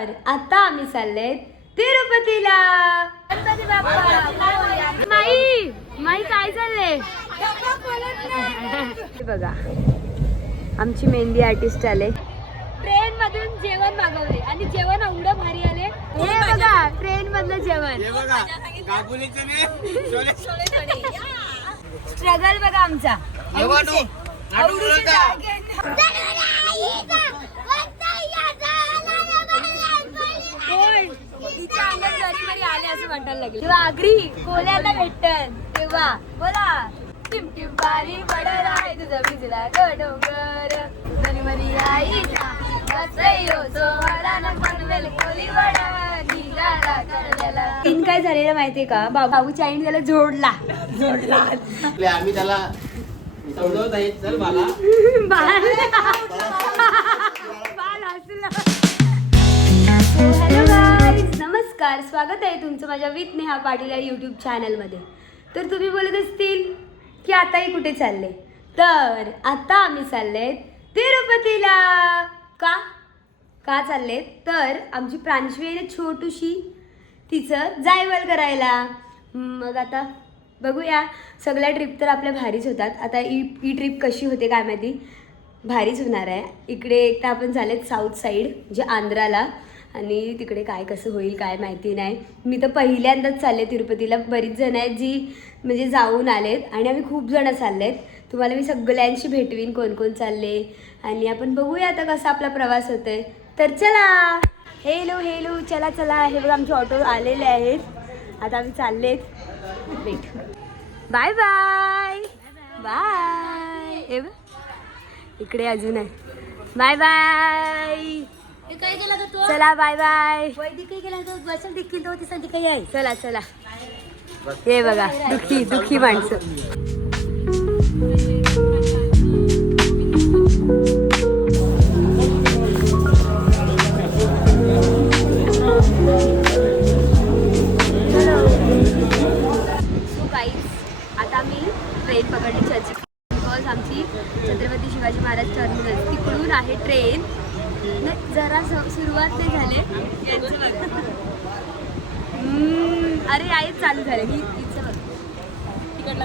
आता आम्ही चालले तिरुपतीला. गणपती बाप्पा. माई काय चाललंय बघा. आमची मेहंदी आर्टिस्ट आले. ट्रेन मधून जेवण मागवले आणि जेवण एवढं भारी आले. हे बघा ट्रेन मधलं जेवण. स्ट्रगल बघा आमचा. तिच्या अंगात जरी आले असं वाटायला लागले. तेव्हा आगरी कोल्याला भेटत तेव्हा बोला टिमटिम बारी पडत आहे तुझा भिजला ग डोंगर जरी मरी आईचा तीन काय झालेलं माहितीये का. बाबू चाईन त्याला जोडला आम्ही त्याला समजवत आहे. चल बाला हॅलो गाईज, नमस्कार. स्वागत आहे तुमचं माझ्या विथ नेहा पाटील या यूट्यूब चॅनलमध्ये. तर तुम्ही बोलत असतील की आताही कुठे चालले, तर आता आम्ही चालले तिरुपतीला. का चालले तर आमची प्रांशवी आहे ना छोटूशी, तिचं जायवल करायला. मग आता बघूया. सगळ्या ट्रिप तर आपल्या भारीच होतात. आता ही ट्रिप कशी होते काय माहिती, भारीच होणार आहे. इकडे एक तर आपण चालेत साऊथ साईड म्हणजे आंध्राला, आणि तिकडे काय कसं होईल काय माहिती नाही. मी तर पहिल्यांदाच चालले तिरुपतीला. बरीच जण आहेत जी म्हणजे जाऊन आलेत आणि आम्ही खूप जणं चाललेत. तुम्हाला मी सगळ्यांशी भेटवीन कोण कोण चालले आणि आपण बघूया आता कसा आपला प्रवास होतोय. तर चला. हेलो चला चला. हे बघा आमचे ऑटो आलेले आहेत. आता आम्ही चाललेत. भेट. Bye bye bye. हे बघ इकडे अजून आहे. Bye bye. चला बाय बाय. चला चला. हे बघा दुखी माणसं. आता मी ट्रेन पकडली चर्च, बिकॉज आमची छत्रपती शिवाजी महाराज टर्मिनस तिकडून आहे ट्रेन. जरा सुरुवात नाही झाले यांचं बघ. अरे आईच चालू झाले ही तिचं बघ तिकडलं.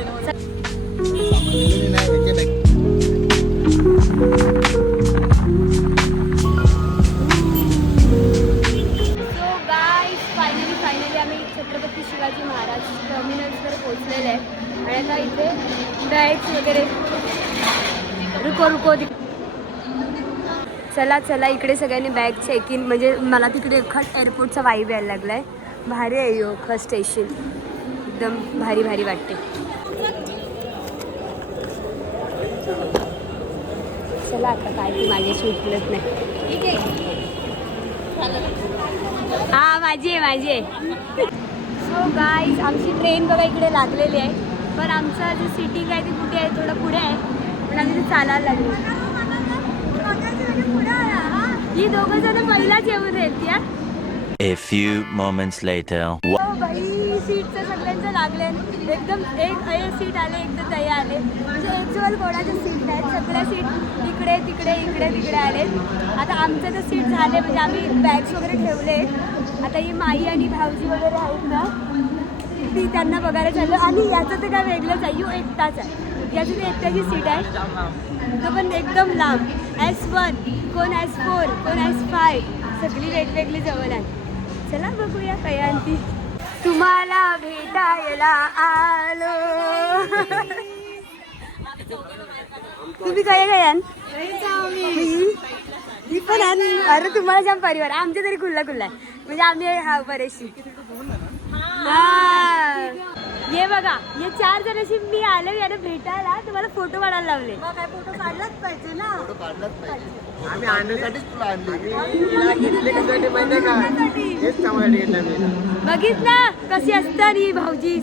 सो गाईज फायनली आम्ही छत्रपती शिवाजी महाराज टर्मिनल्सवर पोहोचलेले आहे. आणि आता इथे बॅग्स वगैरे रुको चला इकडे सगळ्यांनी बॅग चेक इन. म्हणजे मला तिकडे खट एअरपोर्टचा वाईब यायला लागला आहे. भारी आहे यो खट स्टेशन, एकदम भारी वाटते. चला आता काय ती माझ्याशी उठलत नाही. हा माझी आहे. सो गाईज आमची ट्रेन बघा इकडे लागलेली आहे. पण आमचं जे सीटिंग आहे ती कुठे आहे, थोडं पुढे आहे. पण आम्ही ते चालायला लागलो. ही दोघं जण पहिलाच येऊन आहेत या. A few moments later. बाई सीटचं सगळ्यांचं लागले. एकदम एक सीट आले एकदम तयार आले. म्हणजे ॲक्च्युअल कोणाचे सीट नाहीत. सगळ्या सीट इकडे तिकडे आले. आता आमचं तर सीट झाले म्हणजे आम्ही बॅग्स वगैरे ठेवले. आता ही माई आणि भाऊजी वगैरे आहेत ना, ती त्यांना बघायला चाललं. आणि याचं तर काय वेगळंच आहे. यो एकटाच आहे. याची तर एकट्याची सीट आहे. तो पण एकदम लांब. S1 कोण S4 कोण S5 सगळी वेगवेगळी जवळ आहे. चला बघूया काय आणती. तुम्हाला भेटायला आलो. तुम्ही काय आण मी पण आण. अरे तुम्हाला जाम परिवार आमच्या तरी खुल्ला आहे. म्हणजे आम्ही हा बरेचशी. ये बघा हे 4 जणांशी मी आले याला भेटायला. तुम्हाला फोटो काढायला लावले. काय फोटो काढलाच पाहिजे ना. आम्ही आणण्यासाठीच तुला बघितलं कशी असतात ही भाऊजी.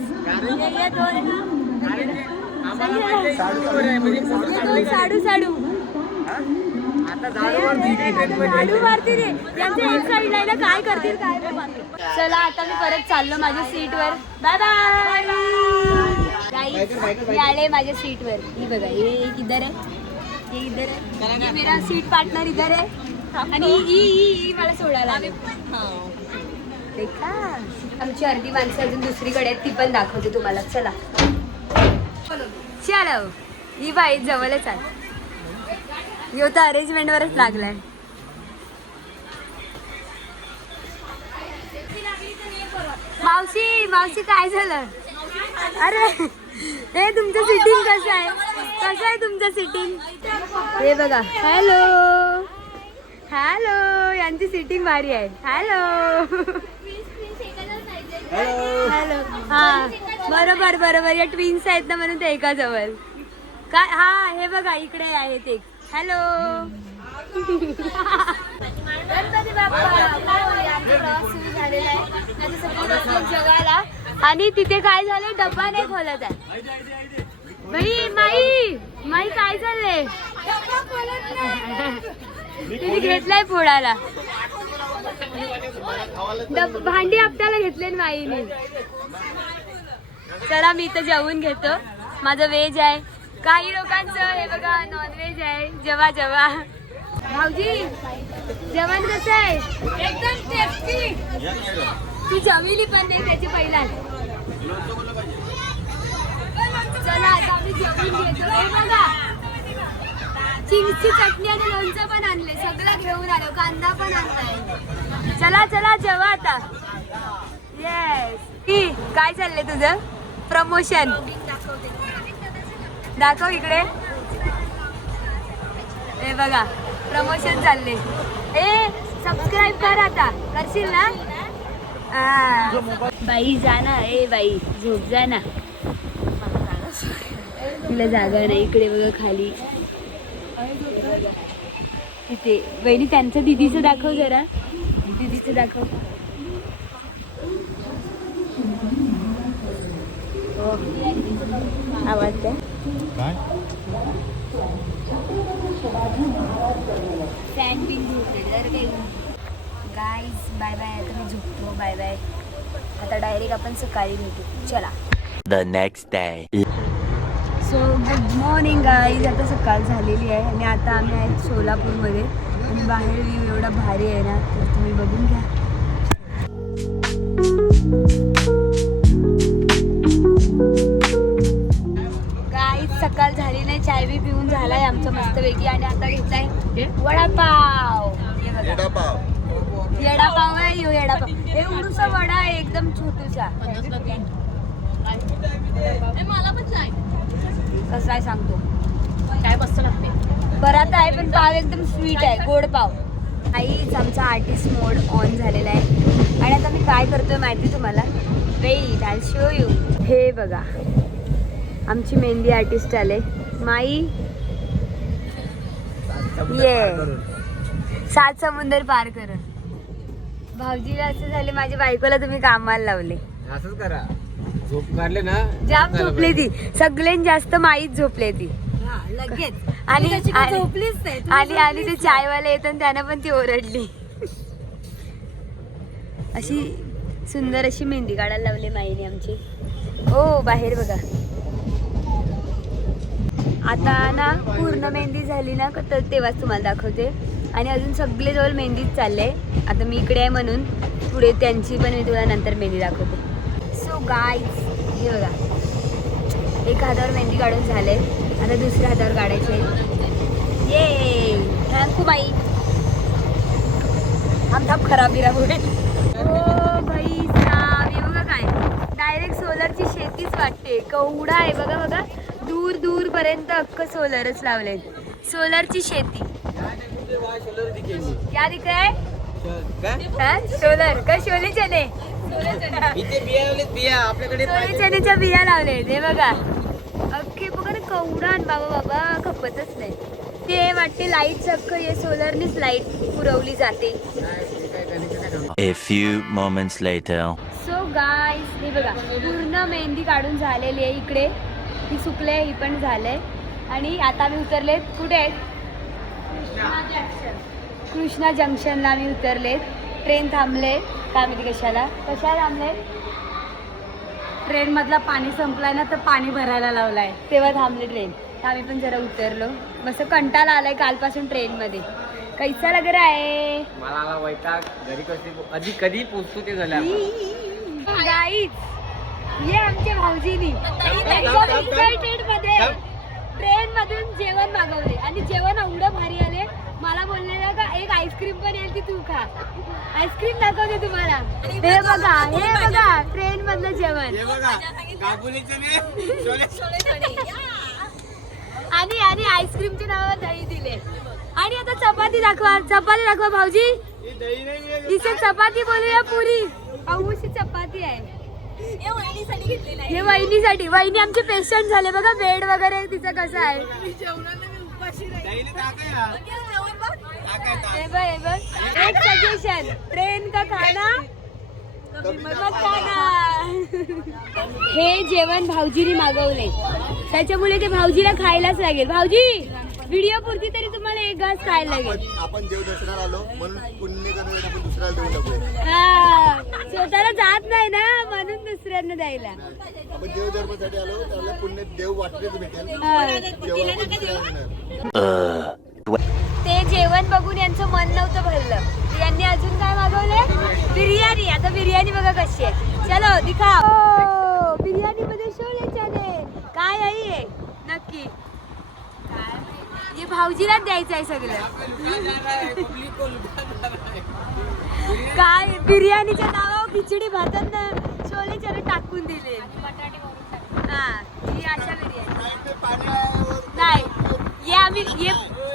साडू मारते रे. त्यांच्या एक साईडला ना काय करतील काय. चला आता मी परत चाललो माझ्या सीटवर. Bye bye. मी आले माझ्या सीटवर. ही बघा हे इधर आहे, ये इधर है. ये मेरा सीट पार्टनर इधर है. आणि ही मला सोडायला आले. देखा आमची अर्धी माणसं अजून दुसरीकडे आहेत, ती पण दाखवते तुम्हाला. चला चलो, ही बाई जवळच आहे. यो तर अरेंजमेंट वरच लागलाय. मावशी मावशी काय झालं? अरे हे तुमचं सिटिंग कसं आहे तुमचं सिटिंग? हे बघा. हॅलो हॅलो, यांची सिटिंग भारी आहे. Hello hello. हा बरोबर बरोबर, या ट्विन्स आहेत ना म्हणून ते एका जवळ. काय हा हे बघा इकडे आहेत एक. हॅलो गणपती बाप्पा. प्रवास सुरू झालेला आहे जगाला. आणि तिथे काय झाले, डब्बा नाही खोलत आहे. माई काय चाललंय? तिने घेतलाय पोळाला भांडी आपल्याला घेतले माईने. चला मी तर जेवून घेतो. माझं व्हेज आहे, काही लोकांचं हे बघा नॉनव्हेज आहे. जेवा जेवा. भाऊजी जेवण कसं आहे? एकदम टेस्टी. ती जमिली पण नाही त्याची पहिला. चला आता आम्ही जेवून घेतो. हे बघा चिंचची चटणी आणि लोणचं पण आणले, सगळं घेऊन आलो, कांदा पण आणलाय. चला चला जेवा आता. येस. काय चाललंय तुझं? प्रमोशन दाखव इकडे. हे बघा प्रमोशन चालले. ए सबस्क्राईब कर आता, करशील ना? बाई जा ना. ए बाई झोप जा ना, तिला जागा नाही. इकडे बघा खाली तिथे. बहिणी त्यांचं दिदीचं दाखव जरा, दिदीचं दाखव. आवाज द्या. Guys bye bye. आता मी झोपतो. Bye bye. आता डायरेक्ट आपण सकाळी भेटू. चला. The next day. So good morning guys. आता सकाळ झालेली आहे आणि आता आम्ही आहेत सोलापूरमध्ये. आणि बाहेर व्ह्यू एवढा भारी आहे ना, तर तुम्ही बघून घ्या. गाईज सकाळ झाली नाही, चाय बी पिऊन झालाय आमचं मस्तपैकी. आणि आता घेतलाय वडापाव. हे बघा येडापाव आहे. यो येडापाव. हे उडूसा वडा आहे एकदम छोटूसा. कसा आहे सांगतो. काय मस्त लागते. बरात आहे पण पाव एकदम स्वीट आहे, गोड पाव. आईच आमचा आर्टिस्ट मोड ऑन झालेला आहे. आणि आता मी काय करतोय माहिती तुम्हाला? Weight I show you. हे बघा आमची मेहंदी आर्टिस्ट आले. माई ये 7 समुंदर पार कर. भाऊजीला असं झाले, माझ्या बायकोला तुम्ही कामाला लावले. असंच करा. झोप काढले ना, जाम झोपले ती. सगळ्यात जास्त माईच झोपले ती लगेच. आणि झोपलीच नाही. आणि ते चायवाले येत आणि त्यानं पण ती ओरडली. अशी सुंदर अशी मेहंदी काढायला लावली माईने आमची. ओ बाहेर बघा. आता ना पूर्ण मेहंदी झाली ना तर तेव्हाच तुम्हाला दाखवते. आणि अजून सगळे जवळ मेहंदीच चालले. आता मी इकडे आहे म्हणून पुढे त्यांची पण मी तुला नंतर मेहंदी दाखवते. सो गाईज हे बघा, एका हातावर मेहंदी काढून झाले. आता दुसऱ्या हातावर काढायचे. ये थँक्यू बाई. आमचा खराब बिरा होईल. हो बाई साब. हे बघा काय डायरेक्ट सोलरची शेतीच वाटते. केवढा आहे बघा बघा. दूर दूर पर्यंत अख्खं सोलरच लावले. सोलरची शेती. क्या दिख रहा है? सोलर का शोले चने? बिया आपल्याकडे सोले चनेच्या बिया लावले. हे बघा अख्खे बघा ना केवढा. बाबा बाबा खपतच नाही ते. वाटते लाईट अख्खं हे सोलरनीच लाईट पुरवली जाते. A few moments later. So guys हे बघा पूर्ण मेहंदी काढून झालेली आहे. इकडे ती सुकले, ही पण झालंय. आणि आता मी उतरले. कुठे आहेत? कृष्णा जंक्शनला मी उतरले. ट्रेन थांबले. काय माहिती कशाला थांबले. ट्रेन मधला पाणी संपलाय ना, तर पाणी भरायला लावलाय. तेव्हा थांबले ट्रेन. आम्ही पण जरा उतरलो. मस्त कंटाळा आलाय कालपासून ट्रेनमध्ये. कैसा लग रहा है मला आला वैताग घरी कधी पोचतो ते झालं गाईज ये आमच्या भाऊजीनी एकदम एक्साइटेड मध्ये ट्रेन मधून जेवण मागवले आणि जेवण एवढं भारी आले. मला बोललेलं का एक आईस्क्रीम पण येईल ती तू खा. आईस्क्रीम दाखवते तुम्हाला. हे बघा ट्रेन मधलं जेवण आणि आईस्क्रीमच्या नावावर दही दिले. आणि आता चपाती दाखवा भाऊजी. इथे चपाती बोलूया पुरी. अशी चपाती आहे. हे वहिनीसाठी. वहिनी आमचे पेशंट झाले बघा. बेड वगैरे तिचं कसं आहे. एक सजेशन ट्रेन का खाना मत खाना. हे जेवण भाऊजीने मागवले त्याच्यामुळे ते भाऊजीला खायलाच लागेल. भाऊजी व्हिडिओ पुरती तरी तुम्हाला एक घास खायला लागेल. आपण देवदर्शनाला आलो म्हणून पुण्य करून आपण दुसऱ्याला देऊन टाकूया. हा स्वतःला जात नाही ना म्हणून दुसऱ्यांना द्यायला. आपण देवधर्मासाठी आलो त्याला पुण्य देव वाटलेच भेटेल. जेव्हा आपण दुसऱ्याला देणार. ते जेवण बघून यांचं मन नव्हतं भरलं. यांनी अजून काय मागवले बिर्याणी. आता बिर्याणी बघा कशी आहे. चलो दिखाओ. बिर्याणी मध्ये शोले चणे काय आहे नक्की. हे भाऊजीलाच द्यायचं आहे सगळं. काय बिर्याणीच्या नावावर खिचडी भातात ना शोले चणे टाकून दिले. हा ही अशा बिर्याणी नाही.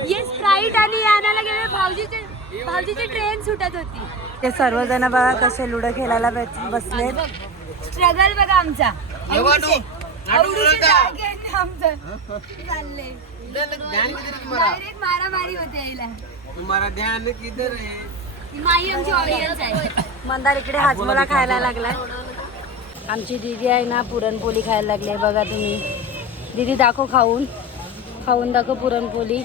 ये स्प्राईट आणि आणायला गेले. भाऊजीची ट्रेन सुटत होती. ते सर्वजण बघा कसे लुडो खेळायला बसले. स्ट्रगल बघा आमचा. आमचं चाललंय डायरेक्ट मारामारी होते यायला. तुम्हाला ध्यान किधर है. माई आमची ऑडियन्स आहे. मंदार इकडे हाजमोला खायला लागलाय. आमची दीदी आहे ना पुरणपोळी खायला लागली. बघा तुम्ही. दीदी दाखव खाऊन दाखव पुरणपोळी.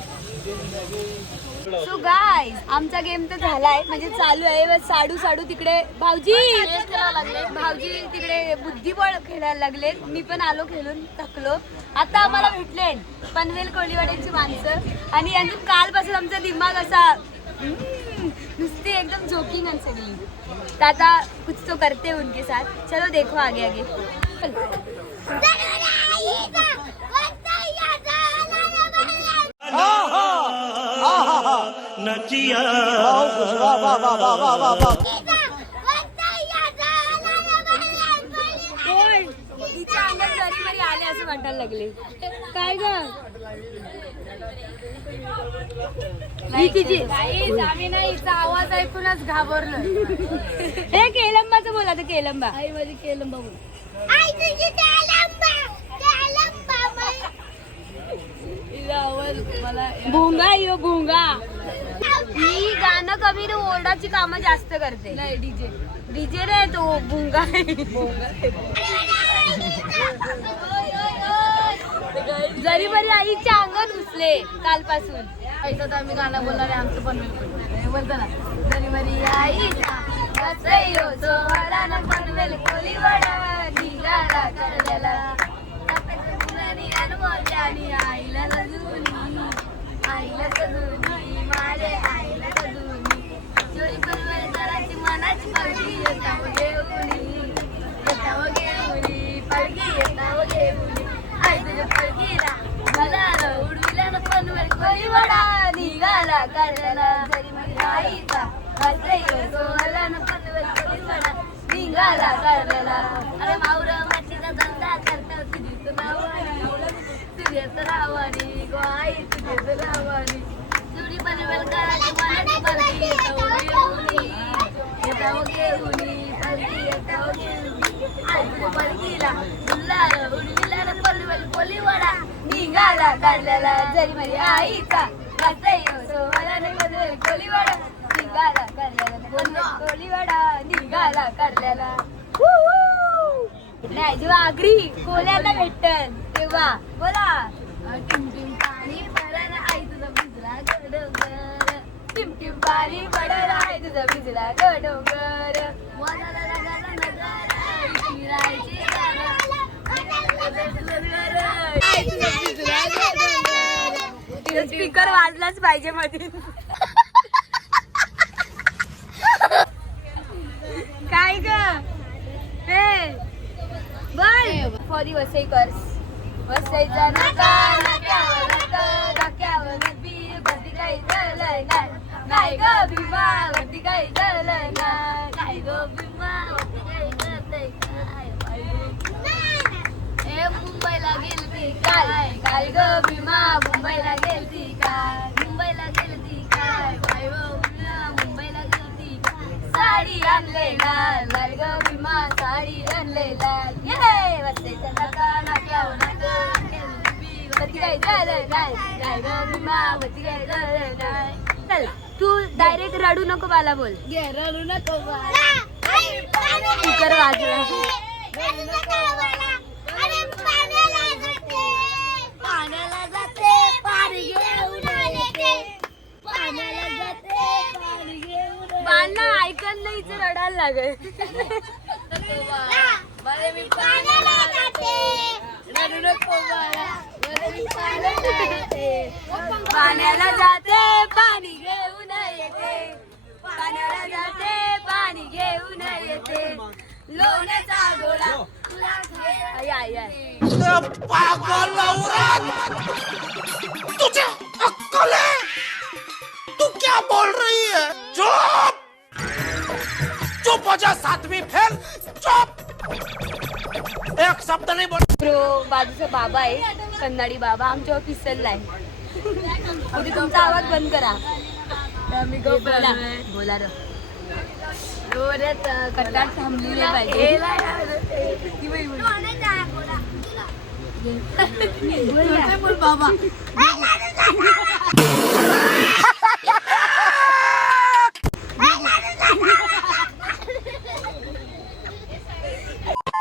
सो गाईज आमचा गेम तर झालाय म्हणजे चालू आहे. बस साडू तिकडे भाऊजी तिकडे बुद्धिबळ खेळायला लागले. मी पण आलो खेळून थकलो. आता आम्हाला भेटले पनवेल कोळीवाड्यांची माणसं आणि अजून कालपासून आमचा दिमाग असा नुसती एकदम जोकिंग आणि सगळी. तर आता कुछ तो करते उनके साथ. चलो देखो आगे आगे. तिच्या अंगात जरी आले असं वाटायला लागले. काय ग आम्ही नाही हिचा आवाज ऐकूनच घाबरलो. हे केलंबाचं बोला तर केलंबा. आई माझी केलंबा बोल. भोंगा यो भोंगा. मी गाणं कमी ना ओरडाची कामं जास्त करते. नाही डीजे रे तो भोंगा. जरी बरी आईच्या अंगण घुसले कालपासून. ऐसा तर आम्ही गाणं बोलणार आहे. आमचं पण बोलतो ना. जरी बरी आईच्या कसयो सोहळा न पनवेल कोळीवाडा निघाला करल्याला. आईला सजूनी माझे आईला सजूनी चोरी पनवेल करायची मनाची पडगी येताव घेऊनी पडगी येताव घेऊनी. आई तुझ्या पडगीला मला उडविला न पनवेल कोळीवाडा निघाला करल्याला. जरी माझी आईचा सोहळा न पनवेल कोळीवाडा निघाला करल्याला. अरे माऊरा मातीचा धंदा करता तुझीच नावानी तुझ्याच रावानी गो आई तुझ्याच रावानी. जुडी पनवेल करायची मनाची पडगी येताव घेऊनी पडगी येताव घेऊनी. आई तुझ्या पडगीला उल्लार उडविला न पनवेल कोळीवाडा निघाला काढलेला. जरी माझी आईचा सोहळा न पनवेल कोळीवाडा निघाला काढलेला. कोळीवाडा निघाला काढलेला. नाही जेव्हा आगरी कोल्याला भेटन तेव्हा बोला. टिमटिम पाणी पडला आई तुझा भिजला गडोगर. टिमटिम पाणी पडला आई तुझा भिजला गडोगर. मनाला लगाला नगर फिरायची स्पीकर वाजलाच पाहिजे मध्ये. ऐक हे बोल फॉर दी वसईकर्स. वसईचा नका नक्यावर नका नक्यावर नक्की वरती काही झालं नाही. नाही ग भीमा वरती काही झालं नाही. नाही ग भीमा वरती काही झालं नाही. ए मुंबईला गेलती काय काय ग भीमा मुंबईला गेलती काय. मुंबईला गेलती काय बाय मुंबईला गेलती काय. साडी आणले लाल लाल ग भीमा साडी आणले लाल. ये वसईचा नका नाक्यावर नका वरती काही झालं नाही. नाही ग भीमा वरती काही झालं नाही. चल तू डायरेक्ट रडू नको मला बोल. रडू नको स्पीकर वाजला. पाण्याला जाते पाणी घेऊन येते. पाण्याला जाते पाणी घेऊन. बाळांना ऐकत नाही इथे रडायला लागेल. मी पाण्याला जाते रडू नको बाळा. पाण्याला जाते पाणी घेऊन येते. पाण्याला जाते पाणी घेऊन येते. लोण्याचा गोळा आय आय आय. तुझे अक्कल है? तू क्या बोल रही है? चुप! चुप हो जा सातवीं फेल. चुप! एक शब्द नहीं बोल. ब्रो बाजूचा बाबा आहे कन्नडी बाबा आमच्यावर पिसललाय. उद्या तुमचा आवाज बंद करा. बोला बोला र कट्टार थांबलेले पाहिजे. बोल बाबा.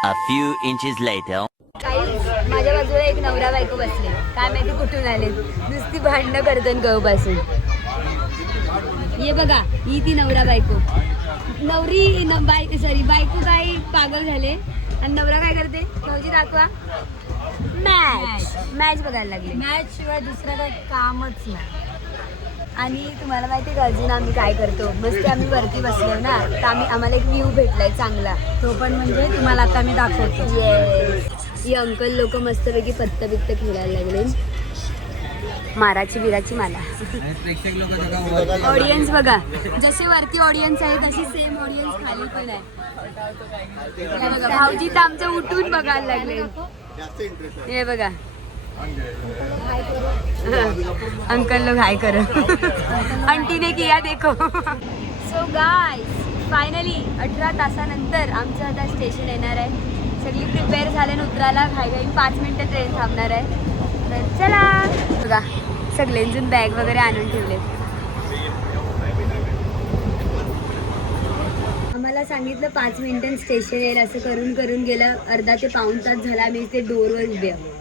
A few inches later. माझ्या बाजूला एक नवरा बायको बसले. काय माहिती कुठून आले. नुसती भांडणं करतात गहू पासून. ये बघा ही ती नवरा बायको. नवरी बायको काय पागल झाले आणि नवरा काय करते. भाऊजी दाखवा. मॅच बघायला लागले. मॅच शिवाय दुसरं काही कामच नाही. आणि तुम्हाला माहिती का अजून आम्ही काय करतो. मस्त आम्ही वरती बसलो ना तर आम्हाला एक व्ह्यू भेटलाय चांगला. तो पण म्हणजे तुम्हाला आता मी दाखवतो. येस ही अंकल लोक मस्तपैकी पत्ता बित्त खेळायला लागले. माराची बिराची माला. प्रेक्षक लोक ऑडियन्स बघा जसे वरती ऑडियन्स आहे तशी सेम ऑडियन्स खाली पण आहे. हे बघा भाऊजी तर आमचं उठून बघायला लागले. जास्त इंटरेस्ट हे बघा अंकल लोग हाय करो. आंटी ने किया देखो. सो गाइस फायनली 18 तासानंतर आमचं आता स्टेशन येणार आहे. सगळी प्रिपेअर झाले ना उतरायला. घाई 5 मिनिटं ट्रेन थांबणार आहे. तर चला बघा सगळ्यांजून बॅग वगैरे आणून ठेवले. आम्हाला सांगितलं 5 मिनिटांत स्टेशन येईल. असं करून करून गेलं अर्धा ते पाऊण तास झाला. आम्ही ते डोरवर उभे आहोत.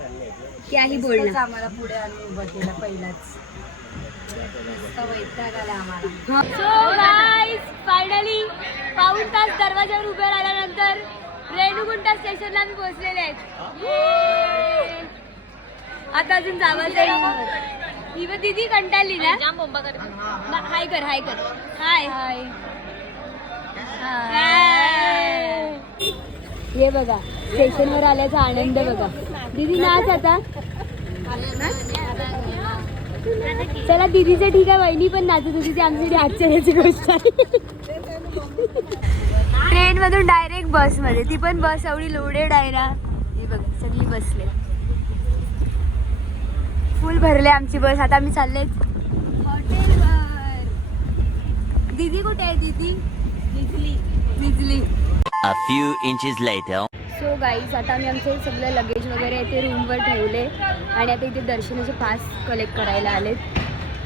काही बोलणं आम्हाला पुढे आणून उभं केलं पहिलाच. वैताग आला आम्हाला. सो गाईज फायनली पाऊण तास दरवाजावर उभे राहिल्यानंतर रेणुगुंटा स्टेशनला आम्ही पोहोचलेले आहेत. आता अजून जावंच आहे. ही बघ दीदी कंटाळली ना. हाय कर हाय कर हाय हाय. हे बघा स्टेशनवर आल्याचा आनंद बघा. दीदी नाच आता. चला दीदीचं ठीक आहे. वहिनी पण नाचत होती. ती आमच्यासाठी आश्चर्याची गोष्ट आहे. ट्रेन मधून डायरेक्ट बस मध्ये. ती पण बस एवढी लोडेड आहे ना. ही बघा सगळी बसले. फुल भरले आमची बस. आता आम्ही चालले हॉटेलवर. दीदी कुठे आहे. दीदी निजली. A few inches later. So guys आता आम्ही आमचे सगळं लगेज वगैरे ते रूमवर ठेवले आणि आता इथे दर्शनाचे पास कलेक्ट करायला आलेत.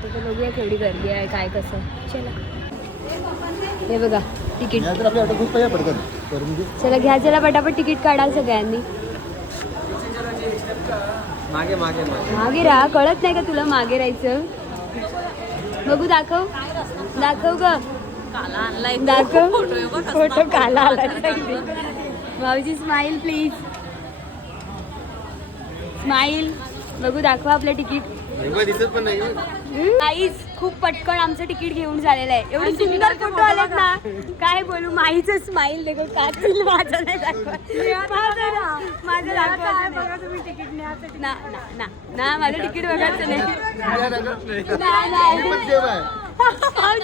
तर बघूया केवढी गर्दी आहे काय कसं. चला हे बघा तिकीट. चला घ्या चला पटापट तिकीट काढा सगळ्यांनी. मागे मागे मागे मागे राहा. कळत नाही का तुला मागे राहायचं. बघू दाखव दाखव ग. दाखव फोटो काला आला. भाऊजी स्माइल प्लीज. स्माइल. बघू दाखवा आपलं तिकीट. दिसत पण नाही. काहीच खूप पटकन आमचं तिकीट घेऊन झालेलं आहे. एवढे सुंदर फोटो आलेत ना, काय बोलू. माहीचं स्माईल देखो का माझं नाही दाखवत. माझं दाखवायचं बघा तुम्ही तिकीट ना ना ना ना माझं तिकीट बघायचं नाही.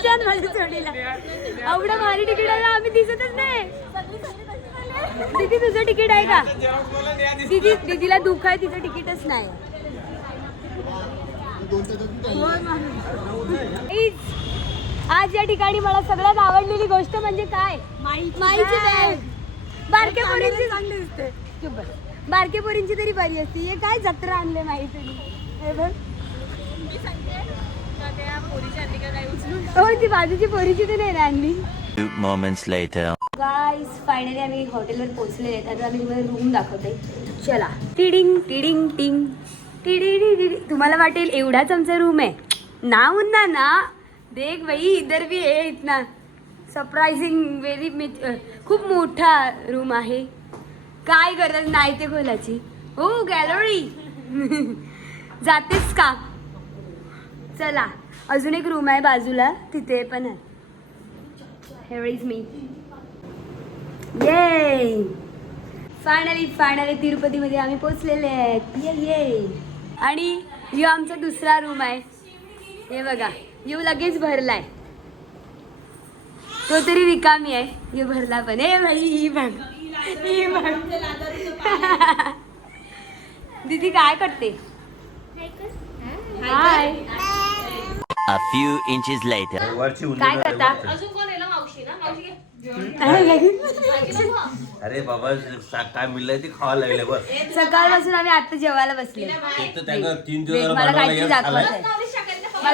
छान माझं चढीला एवढं भारी तिकीट आहे ना, आम्ही दिसतच नाही. दीदी तुझं तिकीट आहे का? दीदीला दुःख आहे, तिचं तिकीटच नाही. आज या ठिकाणी मला सगळ्यात आवडलेली गोष्ट म्हणजे काय, माईची बॅग. बारक्या पोरींची चांगली दिसते. बारक्या पोरींची तरी बरी असते. हे काय जत्रा आणले माहिती. हे बघ हो, ती बाजूची पोरीची तर नाही आणली. 2 moments later. गाईज फायनली आम्ही हॉटेलवर पोहोचले आहेत. आता आम्ही तुम्हाला रूम दाखवते. चला. टिडिंग टिडिंग टिंग टिडी. तुम्हाला वाटेल एवढाच आमचा रूम आहे ना. उन्ना ना देख भाई इधर भी आहे. इतना सरप्राइजिंग व्हेरी खूप मोठा रूम आहे. काय गरज नाही ते खोलाची. हो गॅलरी जातेस का? चला अजून एक रूम आहे बाजूला, तिथे पण आहे. Here is me. ये फायनली तिरुपतीमध्ये आम्ही पोचलेले आहेत. ये आणि यो आमचा दुसरा रूम आहे. हे बघा यो लगेच भरलाय. तो तरी रिकामी आहे. यो भरला पण. ए भाई ही बघ. दीदी काय करते? हाय. A few inches later. काय करता? अरे बाबा काय मिळलंय ते खावा लागले बस. सकाळपासून आम्ही आता जेवायला बसले. त्यानं 3 दिवस मला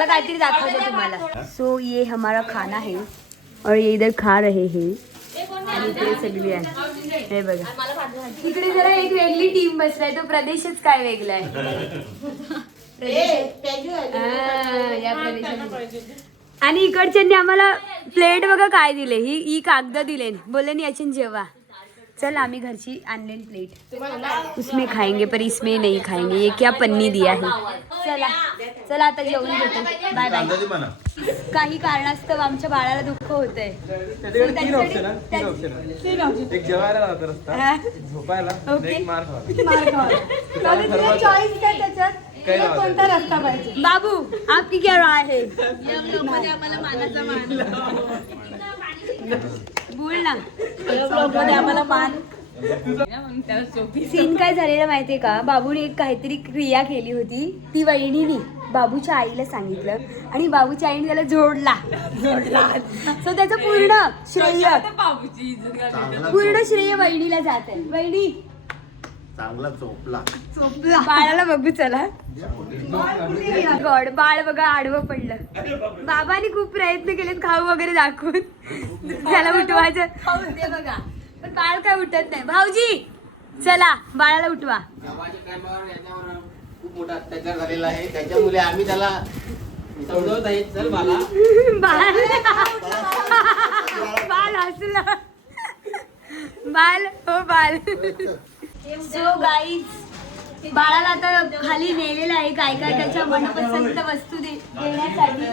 काहीतरी दाखवायचं तुम्हाला. सो ये हमारा खाना है और ये इधर खा रहे हैं. आणि इकडे सगळी आहे. हे बघा तिकडे जरा एक वेगळी टीम बसलाय. तो प्रदेशच काय वेगळा आहे. या प्रदेशात. आणि इकडच्यांनी आम्हाला प्लेट बघा काय दिले. ही कागद दिले. बोलले नाही याची जेवा. चल आम्ही घरची आणलेली प्लेट उसमें खाएंगे पर इसमें नहीं खाएंगे. ये क्या पन्नी दिया है. चला आता जेवून घेतो. Bye bye. काही कारणास्तव आमच्या बाळाला दुःख होत आहे. एक जेवायला जातो रस्ता, झोपायला, एक मार चॉईस काय त्याच्यात. कोणता रस्ता पाहिजे बाबू? आपकी क्या राय है? बोल ना. आम्हाला मान. सीन काय झालेलं माहितीये का? बाबूने एक काहीतरी क्रिया केली होती. ती वहिनीनी बाबूच्या आईला सांगितलं आणि बाबूच्या आईने त्याला जोडला. सो त्याचं पूर्ण श्रेय वहिनीला जात आहे. वहिनी चांगला चोपला. बाळाला बघू चला. गॉड बाळ बघा आडवं पडलं. बाबांनी खूप प्रयत्न केलेत खाऊ वगैरे दाखवून त्याला उठवायचं. ते बघा पण बाळ काय उठत नाही. भाऊजी चला बाळाला उठवा. खूप मोठा अत्याचार झालेला आहे. त्याच्यामुळे आम्ही त्याला समजवत आहे. चल बाला. बाल हसला. बाल हो बाल. सो गाईज बाळाला आता खाली नेलेलं आहे काय काय त्याच्या मनपसंत वस्तू देण्यासाठी.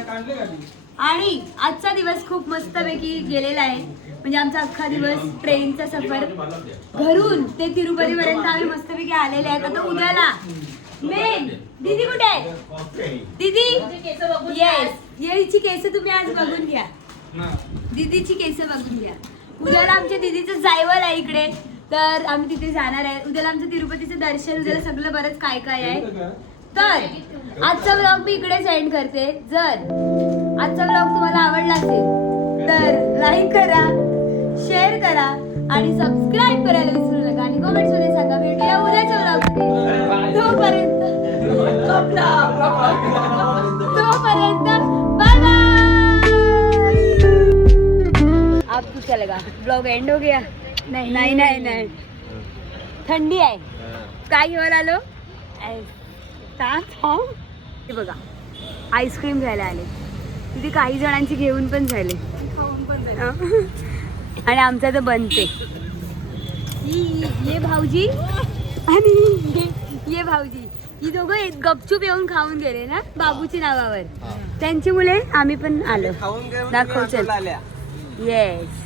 आणि आजचा दिवस खूप मस्तपैकी गेलेला आहे. म्हणजे आमचा अख्खा दिवस ट्रेनचा सफर घरून ते तिरुपतीपर्यंत आम्ही मस्तपैकी आलेले आहेत. आता उद्याला मेन दीदी कुठे आहे? दीदी येस येची केस तुम्ही आज बघून घ्या. दीदीची केस बघून घ्या. उद्याला आमच्या दीदीचं जायवल आहे इकडे, तर आम्ही तिथे जाणार आहे. उद्याला आमचं तिरुपतीचं दर्शन, उद्याला सगळं बरंच काय काय आहे. तर आजचा ब्लॉग मी इकडेच एंड करते. जर आजचा ब्लॉग तुम्हाला आवडला असेल तर लाईक करा, शेअर करा आणि सबस्क्राईब करायला विसरू नका. आणि कमेंट्स मध्ये सांगा. भेटूया उद्याच्या ब्लॉगमध्ये. तोपर्यंत बाय बाय. आपको क्या लगा ब्लॉग एंड हो गया? नहीं थंडी आहे. काय घेऊन आलो? हे बघा आईस्क्रीम घ्यायला आले. तिथे काही जणांची घेऊन पण झाले आणि आमचा तर बनते. ये भाऊजी आणि ये भाऊजी ही दोघं गपचूप येऊन खाऊन गेले ना बाबूची नावावर. हा. त्यांची मुले आम्ही पण आलो दाखव चल. येस